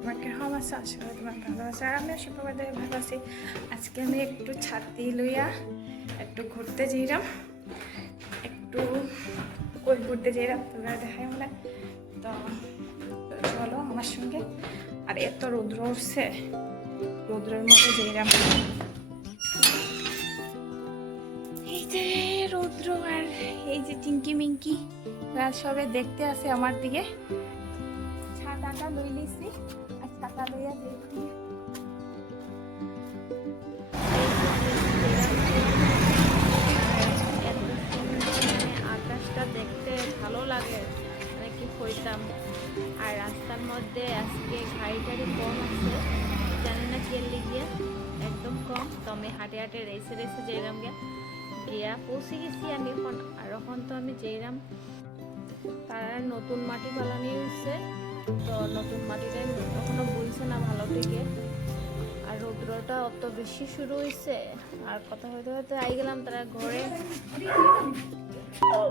তোমার কেমন আছে আশা তোমার ভালো আছে আর আমিও শিল্পাবাদে ভালো আছি। আজকে আমি একটু ছাতি লইয়া একটু ঘুরতে যাইলাম একটু কই ঘুরতে যাইলাম তোমরা দেখাই মনে। তো চলো আমার সঙ্গে। আর এত রৌদ্র উঠছে, রৌদ্রের মধ্যে যাইলাম এই রৌদ্র আর এই যে টিঙ্কি মিঙ্কি সবে দেখতে আসে আমার দিকে। ছাতাটা লই লিছি আর ছাতা লইয়া দেখি। আকাশটা দেখতে ভালো লাগে মানে কি কইতাম। আর রাস্তার মধ্যে আজকে গাড়ি টাড়ি কম আছে, জানি না কি গিয়ে একদম কম। তো আমি হাঁটে হাঁটে রেসে রেসে যেরাম গিয়া। গিয়া পৌঁছে গেছি আমি এখন। আর এখন তো আমি যেরাম তারা নতুন মাটি ফালানি হয়েছে তো নতুন মাটিটা এখনও বলছে না ভালো থেকে। আর রৌদ্রটা অত বেশি শুরু হয়েছে আর কথা হইতে হইতে আই গেলাম তারা ঘরে। ডাব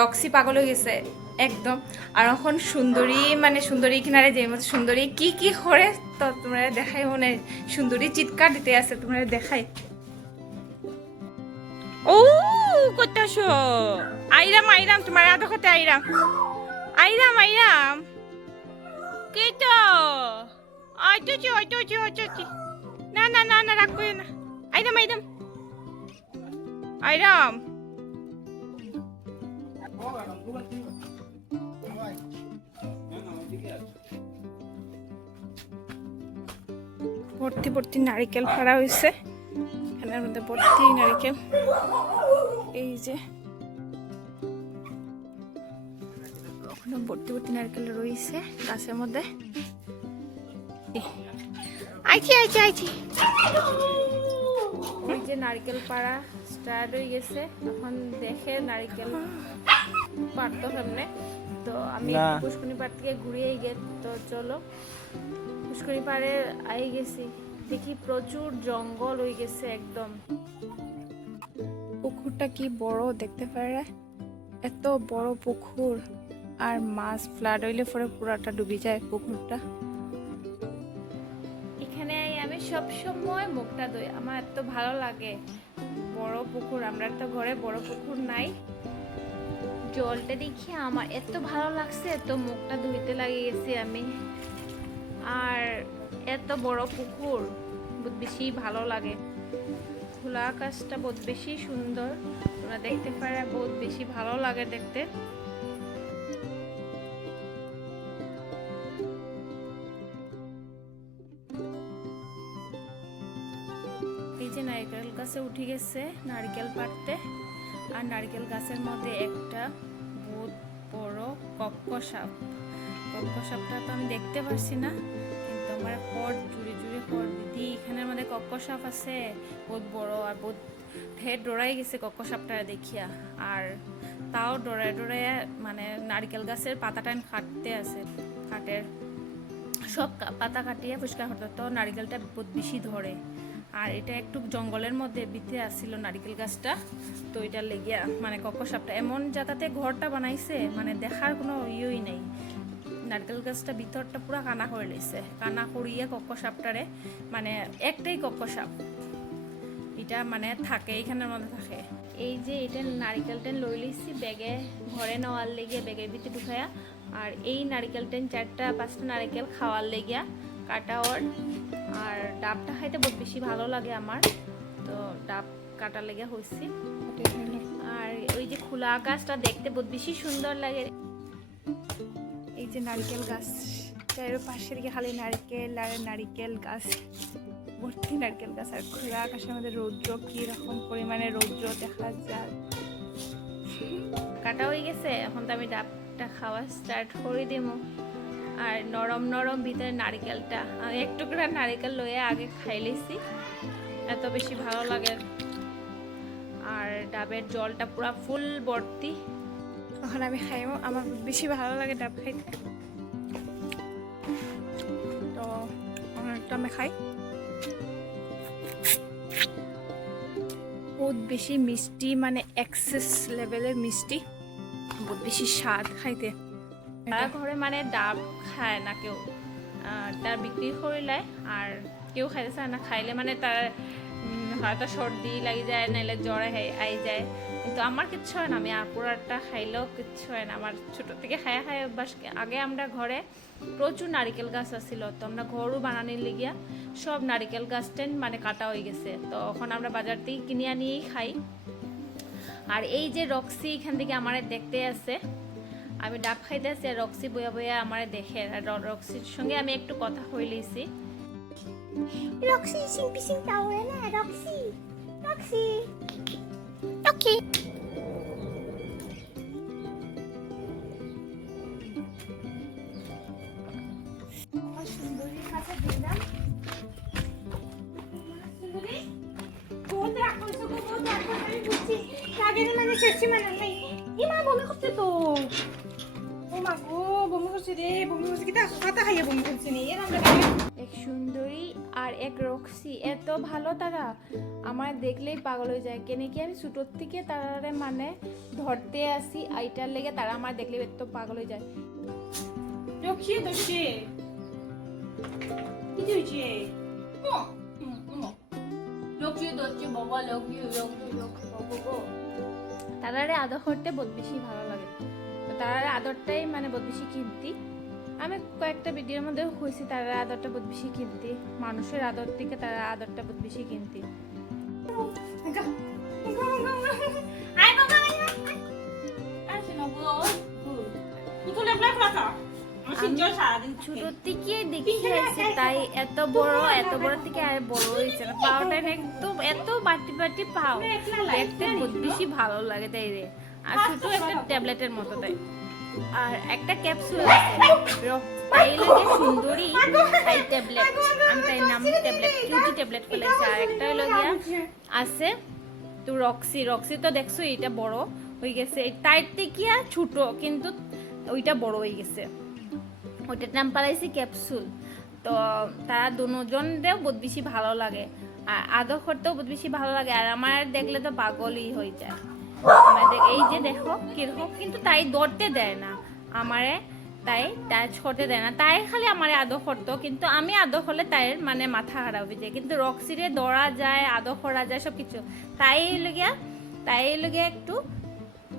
রক্সি পাগল হয়ে গেছে, একদম। আর এখন সুন্দরী মানে সুন্দরী কিনারে যে সুন্দরী, কি কি করে তো তোমরা দেখাই, মনে সুন্দরী চিৎকার দিতে আছে, তোমরা দেখাই। ও করতেছো আইরাম আইরাম, তোমার এত কথা আইরাম। আইরাম আইরাম। কে তো? আইতো আইতো আইতো না না না না রাখ করো না। আইরাম আইরাম। আইরাম। ভর্তি ভর্তি নারিকেল ফাড়া হয়েছে এখানের মধ্যে ভর্তি নারিকেল এই যে। ওখানে ভর্তি ভর্তি নারকেল রয়েছে গাছের মধ্যে। আইছি আইছি আইছি। এই যে নারকেল পাড়া স্টার্ট হয়ে গেছে। এখন দেখে নারকেল পারতো সামনে। তো আমি। পুষ্কনি পাড় থেকে ঘুরিয়ে গে তো চলো। পুষ্করি পাড়ে আই গেছি। দেখি প্রচুর জঙ্গল হয়ে গেছে একদম। পুকুরটা কি বড় দেখতে পারে? এত বড় পুকুর। আর মাছ ফ্লাড হইলে পরে পুরাটা ডুবে যায় পুকুরটা। এখানে আমি সব সময় মুখটা ধুই। আমার এত ভালো লাগে। বড় পুকুর আমরা তো ঘরে বড় পুকুর নাই। জলটা দেখি আমার এত ভালো লাগছে এত মুখটা ধুইতে লাগে গেছি আমি। আর এত বড় পুকুর। বহুত বেশি ভালো লাগে। খোলা আকাশটা বহুত বেশি সুন্দর। তোমরা দেখতে পারে বহুত বেশি ভালো লাগে দেখতে। এই যে নারকেল গাছে উঠে গেছে নারকেল পাড়তে। আর নারকেল গাছের মধ্যে একটা বহুত বড় কক্ক সাপ। কক্ক সাপটা তো আমি দেখতে পারছি না, কিন্তু আমার হট জুড়ে দিদি মধ্যে কক্ক সাপ আছে, বহুত বড় আর বহুত ঢের ডরাই গেছে কক্ক সাপটা দেখিয়া। আর তাও ডরে ডরে মানে নারকেল গাছের পাতাটা কাটতে আছে কাঠের সব পাতা কাটিয়ে পরিষ্কার করতে তো নারিকেলটা বহুত বেশি ধরে। আর এটা একটু জঙ্গলের মধ্যে বিতে আসছিল নারিকেল গাছটা। তো এটা লেগিয়া মানে কক্ষ সাপটা এমন জায়গাতে ঘরটা বানাইছে মানে দেখার কোনো ইয়েই নেই। নারকেল গাছটা ভিতরটা পুরো কানা করে লেছে কানা করিয়ে কক্ষ সাপটারে মানে একটাই কক্ষ সাপ। এটা মানে থাকে এইখানের মধ্যে থাকে। এই যে এটা নারিকেলটা লই লিছি ব্যাগে ঘরে নেওয়ার লেগে ব্যাগের ভিতরে ঢুকায়া আর এই নারিকেলটা চারটা পাঁচটা নারিকেল খাওয়ার লেগিয়া কাটা ওর। আর ডাবটা খাইতে বহুত বেশি ভালো লাগে আমার তো ডাব কাটা লেগে হয়েছি আর ওই যে খোলা আকাশটা দেখতে বহুত বেশি সুন্দর লাগে। যে নারকেল গাছ চার পাশের দিকে খালি নারকেল আর নারকেল গাছ। ভর্তি নারকেল গাছ আর খোলা আকাশের মধ্যে রৌদ্র কীরকম পরিমাণে রৌদ্র দেখা যায়। কাটা হয়ে গেছে, এখন তো আমি ডাবটা খাওয়া স্টার্ট করে দেব। আর নরম নরম ভিতরে নারিকেলটা, আমি এক টুকরা নারিকেল লয়ে আগে খাইলেছি এত বেশি ভালো লাগে। আর ডাবের জলটা পুরো ফুল ভর্তি। এখন আমি খাইব। আমার বেশি ভালো লাগে ডাব খাইতে। তো আমি খাই। বহুত বেশি মিষ্টি মানে এক্সেস লেভেলের মিষ্টি। বহুত বেশি স্বাদ খাইতে। ঘরে মানে ডাব খায় না কেউ। তার বিক্রি করিলে আর কেউ খাইতে চায় না। খাইলে মানে তার হয়তো সর্দি লাগি যায়, নাইলে জ্বর আই- আই যায়। কিন্তু আমার কিচ্ছু হয় না, আমি আপুরারটা খাইলেও কিচ্ছু হয় না। আমার ছোটো থেকে খায়া খায় অভ্যাস আগে আমরা ঘরে প্রচুর নারিকেল গাছ আছিল, তো আমরা ঘরও বানানির লিগিয়া সব নারিকেল গাছটাই মানে কাটা হয়ে গেছে। তো এখন আমরা বাজার থেকে কিনে আনিয়েই খাই। আর এই যে রক্সি এখান থেকে আমার দেখতে আছে, আমি ডাব খাইতে আছি আর রক্সি বইয়া বইয়া আমার দেখে। আর রক্সির সঙ্গে আমি একটু কথা হইলেছি রক্সি সিম্পি সিম্পি তাহলে না রক্সি রক্সি ওকে সুন্দরীর কাছে দিলাম সুন্দরী বহুত রাগ করছ বহুত রাগ করছ, আমি বুঝছি। রাগের মাঝে শেষ সীমানা নেই। ই মা, বমি করছে তো। ও মা গো, বমি করছে রে, বমি করছে। কি তা কথা খাইয়ে বমি করছে নি? লাগে। এক আর এক রক্সি এত ভালো তারা। আমার দেখলেই পাগল হয়ে যায়। কেন কি আমি ছোটোর থেকে তারারে মানে ধরতে আসি আইটার লেগে তারা আমার দেখলে এত পাগল হয়ে যায়। রক্ষিয়ে দোষে কি হয়েছে? তারারে আদর করতে বহুত বেশি ভালো লাগে। তো তারারে আদরটাই মানে বহুত বেশি কিনতি আমি কয়েকটা ভিডিওর মধ্যে হয়েছি তারা আদরটা বহুত বেশি কিনতি। মানুষের আদর থেকে তারা আদরটা বহুত বেশি কিনতি। তুই থেকে। দেখি আছে এত বড় এত বড় থেকে আর বড় হয়েছে না। পাওটা একদম এত বাটি বাটি পাও। দেখতে বেশি ভালো লাগে তাই রে। আর ছোট একটা ট্যাবলেটের মতো তাই। আর একটা ক্যাপসুল আছে। র- তাই লাগে সুন্দরী তাই ট্যাবলেট আমি তাই নাম ট্যাবলেট কিউটি ট্যাবলেট ফেলেছে। আর একটা হলো আছে তো রক্সি রক্সি তো দেখছ এটা বড় হয়ে গেছে। তার থেকে ছোট, কিন্তু ওইটা বড় হয়ে গেছে। ওইটার নাম পালাইছি ক্যাপসুল। তো তারা দুজনরেও বহুত বেশি ভালো লাগে। আর আদর করতেও বহুত বেশি ভালো লাগে। আর আমার দেখলে তো পাগলই হয়ে যায়। আমার দেখ- এই যে দেখো, কীরকম, কিন্তু তাই ধরতে দেয় না। আমারে তাই টাচ করতে দেয় না। তাই খালি আমারে আদর করতো, কিন্তু আমি আদর করলে তাই মানে মাথা খারাপ হয়ে যায়। কিন্তু রক্সিরে দৌড়া যায়, আদর করা যায় সব কিছু তাই লগিয়া তাই লগিয়া একটু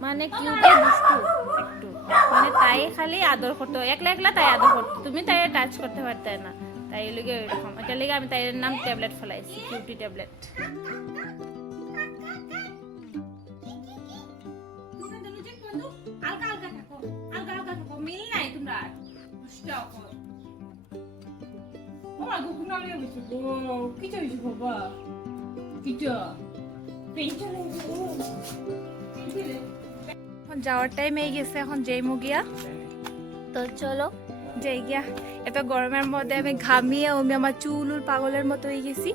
মানে কিউটে দুষ্টু, একটু। মানে তাই খালি আদর করতো। একলা একলা তাই আদর করতো। তুমি তাই টাচ করতে পারতে না। তাই লেগে এরকম এটা লেগে আমি তাই নাম ট্যাবলেট ফেলাইছি কিউটি ট্যাবলেট দুষ্ট করো ও মা গো কুনা লিয়ে বসে গো কি হইছে বাবা কি তো এখন যাওয়ার টাইম এই গেছে এখন যেইমু গিয়া তো চলো যাই গিয়া এত গরমের মধ্যে আমি ঘামিয়ে আমি আমার চুল উল পাগলের মতো হয়ে গেছি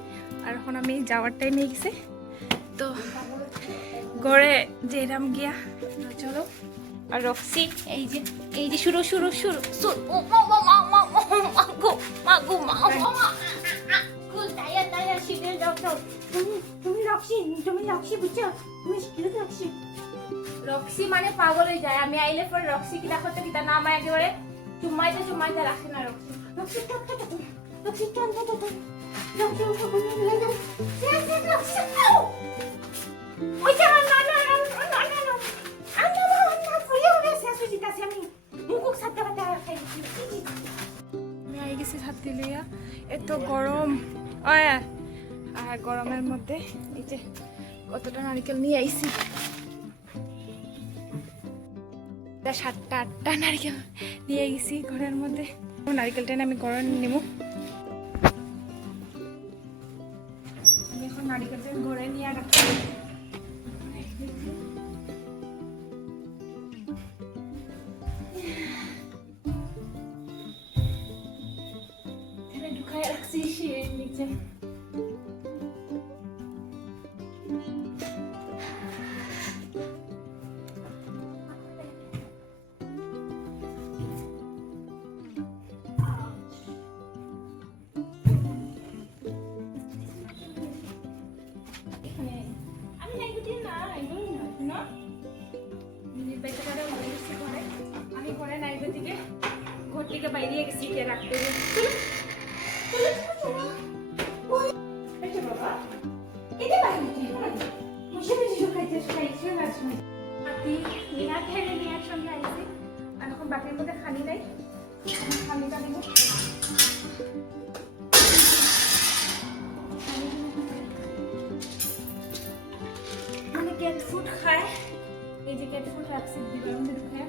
আর এখন আমি যাওয়ার টাইম হয়ে গেছে তো ঘরে যেরাম গিয়া চলো আর রক্সি এই যে এই যে শুরু শুরু শুরু শুরু ও মা মা মা মা মা মা গো মা গো মা মা মা শিখে যাও যাও তুমি তুমি রক্সি তুমি রক্সি বুঝছ তুমি শিখিলে রক্সি রক্সি মানে পাগল হয়ে যায় আমি আইলে পরে রক্সি কিনা করতে কিতা না আমার একেবারে চুম্মাইতে চুম্মাইতে রাখে না রক্সি রক্সি তো তো রক্সি তো তো রক্সি Yes, yes, রক্সি ওই যে ছাত্রী লইয়া এত গরম। আর গরমের মধ্যে যে কতটা নারকেল নিয়ে আইছি। সাতটা, আটটা নারকেল নিয়ে গেছি ঘরের মধ্যে। নারকেলটা আমি গরম নেব এখন নারকেলটা ঘরে নিয়ে রাখছি গেছি কে রাখতে বাবা এটা খাইছে না হাতি নিয়া খেলে নিয়ার সঙ্গে আইছি আর এখন বাটির মধ্যে খালি নাই খালিটা দিব মানে ক্যাট ফুড খায় এই যে ক্যাট ফুড রাখছি দিবার ঢুকে।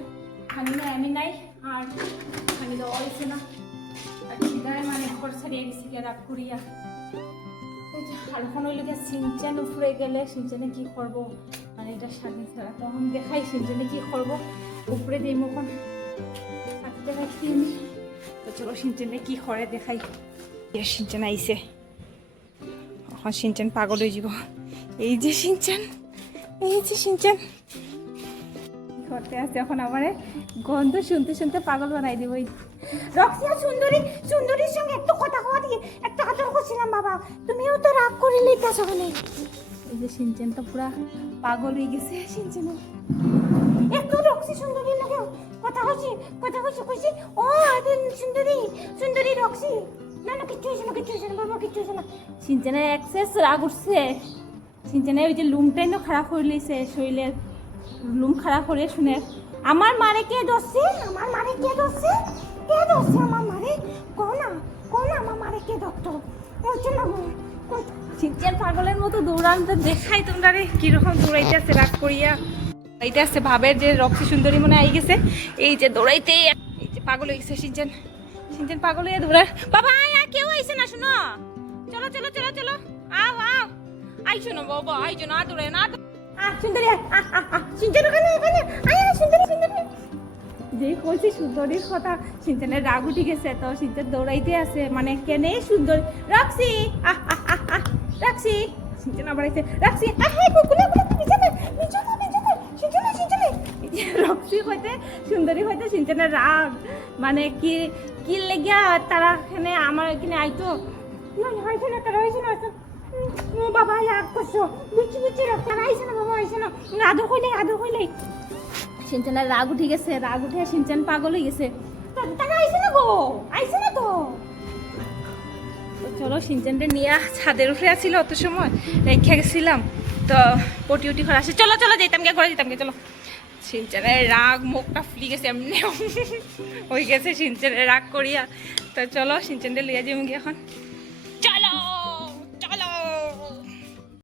ঘর ছাড়িয়ে গেছি গিয়ে রাগ করিয়া। এই যে আর এখন ওই লোকের সিনচান উপরে গেলে, সিনচানে কি করব? মানে এটা স্বাধীন ছাড়া দেখাই, সিনচানে কি করব? উপরে দিই মুখন হাতে তো চলো সিনচানে কি করে দেখাই। এ সিনচান আইছে। এখন সিনচান পাগল হয়ে যাব। এই যে সিনচান, এই যে সিনচান। করতে আছে এখন আমার গন্ধ শুনতে শুনতে পাগল বানাই দিব। রক্সি আর সুন্দরী, সুন্দরীর সঙ্গে একটু কথা কওয়া দিয়ে একটা কথা করছিলাম বাবা। তুমিও তো রাগ করে লিখতেছ ওখানে এই যে সিনচান তো পুরা পাগল হয়ে গেছে সিনচান। একটু রক্সি সুন্দরীর লাগে কথা হচ্ছে কথা হচ্ছে কইছি, ও আরে সুন্দরী সুন্দরী রক্সি। না না, কিচ্ছু হয়েছে না, কিচ্ছু হয়েছে না বাবা কিচ্ছু হয়েছে না। সিনচানের এক্সেস রাগ উঠছে। সিনচানের ওই যে লুমটাই খারাপ করে লিছে শরীরের লুম খারাপ করে শুনে। আমার মারে কে দোষছে আমার মারে কে দোষছে কে দোষছে আমার মারে কো না কো না আমার মারে কে দত্ত বলছে না গো পাগলের মতো দৌড়ানতে দেখাই তোমরা রে কীরকম দৌড়াইতে আছে রাগ করিয়া। দৌড়াইতে আছে ভাবের যে রক্সি সুন্দরী মনে আই গেছে। এই যে দৌড়াইতে এই যে পাগল হয়ে গেছে সিনচান। পাগল হয়ে দৌড়া বাবা আয় আয়, কেউ আইছে না শুনো। চলো চলো চলো চলো। আও আও। আইছো না বাবা আইছো না দৌড়ে না। সুন্দরী সুন্দরী ওখানে সুন্দরী সুন্দরী। যে সুন্দরীর কথা, সিনচানের রাগ উঠে গেছে, তো সিনচান দৌড়াইতে আছে। মানে কেনে সুন্দর? রাখছি। রাখছি। সিনচান আবার রাখছি। হাই কুকুলা কুকুলা সিনচানে সিনচানে রক্সি হইতে, সুন্দরী হইতে সিনচানের রাগ। মানে কি কি লেগিয়া তারা এখানে, আমার এখানে আইতো? না না তারা হয়েছে না। ও বাবা রাগ করছ বুঝছি বুঝছি রাগ আইসে না বাবা আইসে না আদর কইলে আদর কইলে সিনচানের রাগ উঠে গেছে রাগ উঠে সিনচান পাগল হয়ে গেছে। তারা আইসে না গো আইসে না তো চলো সিনচানটা নিয়ে ছাদের উপরে আসছিল অত সময় রেখে গেছিলাম। তো পটি উটি করে আসে চলো চলো যেতাম গে ঘরে যেতাম গে চলো সিনচানের রাগ মুখটা ফুলি গেছে এমনি হয়ে গেছে সিনচানের রাগ করিয়া তো চলো সিনচানটা লিয়া যাব এখন।